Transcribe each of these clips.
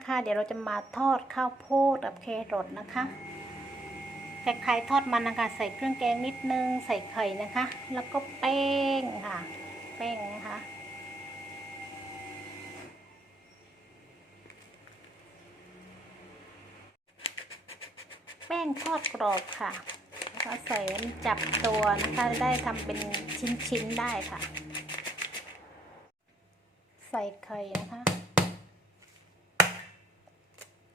นะคะ เดี๋ยวเราจะมาทอดข้าวโพดกับแครอทนะคะคล้ายๆทอดมันนะคะ ใส่เครื่องแกงนิดนึง ใส่ไข่นะคะ แล้วก็แป้งค่ะ แป้งนะคะแป้งทอดกรอบค่ะ แล้วก็ใส่มันจับตัวนะคะจะได้ทำเป็นชิ้นๆได้ค่ะ ใส่ไข่นะคะ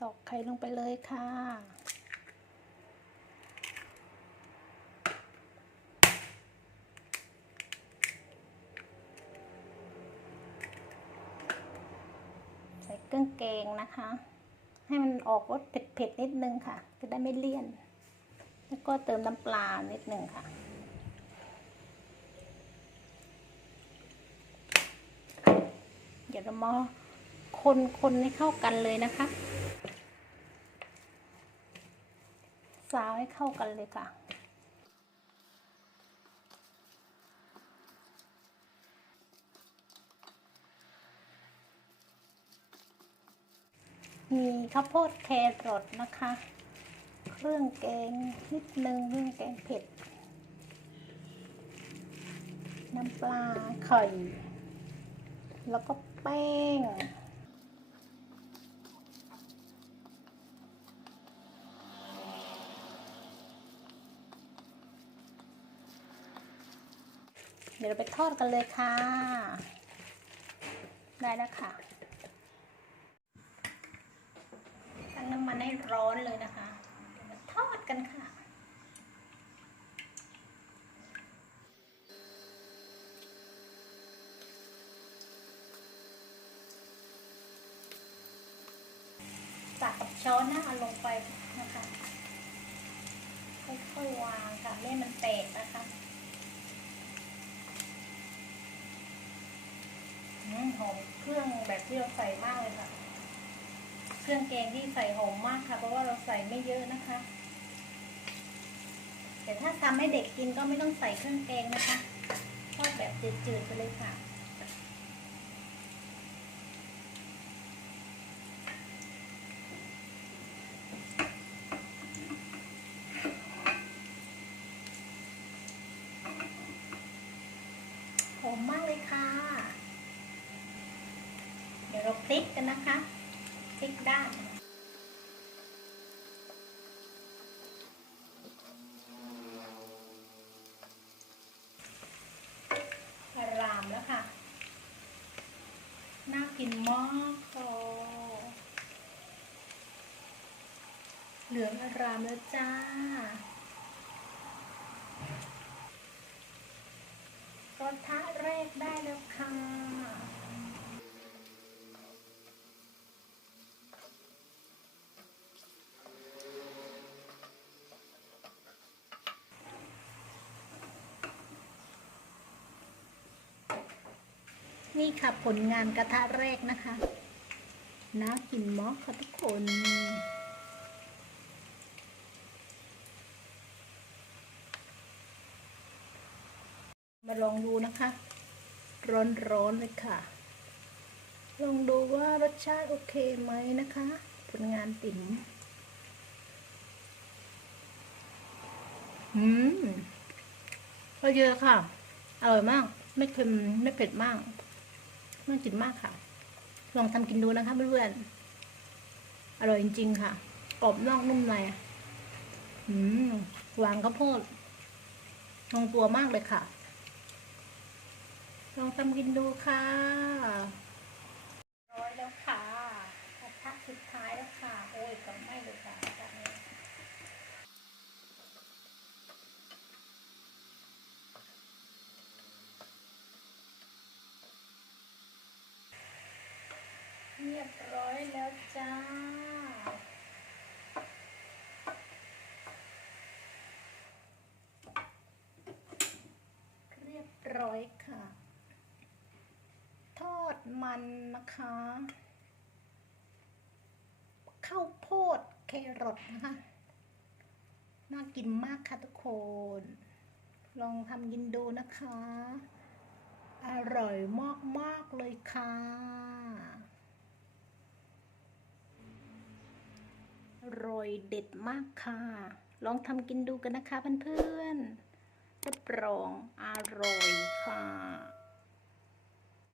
ตอกไข่ลงไปเลยค่ะ ใส่เครื่องแกงนะคะ ให้มันออกรสเผ็ดๆนิดนึงค่ะ จะได้ไม่เลี่ยน แล้วก็เติมน้ำปลานิดนึงค่ะเดี๋ยวเรามาคนคนให้เข้ากันเลยนะคะ สาวให้เข้ากันเลยค่ะมีข้าวโพดแครอทนะคะ เครื่องแกงนิดนึงเครื่องแกงเผ็ด น้ำปลาไข่ แล้วก็แป้ง เดี๋ยวเราไปทอดกันเลยค่ะ ได้แล้วค่ะตั้งน้ำมันให้ร้อนเลยนะคะเดี๋ยวมาทอดกันค่ะ ตักกับช้อนนะเอาลงไปนะคะค่อยๆวางค่ะไม่ให้มันแตกนะคะอืม หอมเครื่องแบบที่เราใส่มากเลยค่ะ เครื่องแกงที่ใส่หอมมากค่ะ เพราะว่าเราใส่ไม่เยอะนะคะ แต่ถ้าทำให้เด็กกินก็ไม่ต้องใส่เครื่องแกงนะคะทอดแบบจืดๆไปเลยค่ะหอมมากเลยค่ะ พราพลิกกันนะคะพลิกด้านอารามแล้วค่ะ น่ากินมากค่ะเหลืองอารามแล้วจ้ากระทะแรกได้แล้วค่ะ นี่ค่ะผลงานกระทะแรกนะคะน่ากินมากค่ะทุกคนมาลองดูนะคะ ร้อนๆเลยค่ะ ลองดูว่ารสชาติโอเคไหมนะคะ ผลงานติ๋มอืมก็เยอะค่ะ อร่อยมาก ไม่เค็มไม่เผ็ดมาก น่ากินมากค่ะ ลองทำกินดูนะคะเพื่อนๆอร่อยจริง ๆ ค่ะกรอบนอกนุ่มในอืมหวานข้าวโพดลงตัวมากเลยค่ะ ลองทำกินดูค่ะ ร้อยแล้วค่ะกระทะสุดท้ายแล้วค่ะ โอ้ยกับไม่เลยค่ะกระทะนี้เรียบร้อยแล้ว จ้า เรียบร้อยค่ะ ทอดมันนะคะ ข้าวโพดแครอทนะคะ น่ากินมากค่ะทุกคน ลองทำกินดูนะคะ อร่อยมาก ๆ เลยค่ะ ร่อยเด็ดมากค่ะ ลองทำกินดูกันนะคะเพื่อนๆรับรองอร่อยค่ะ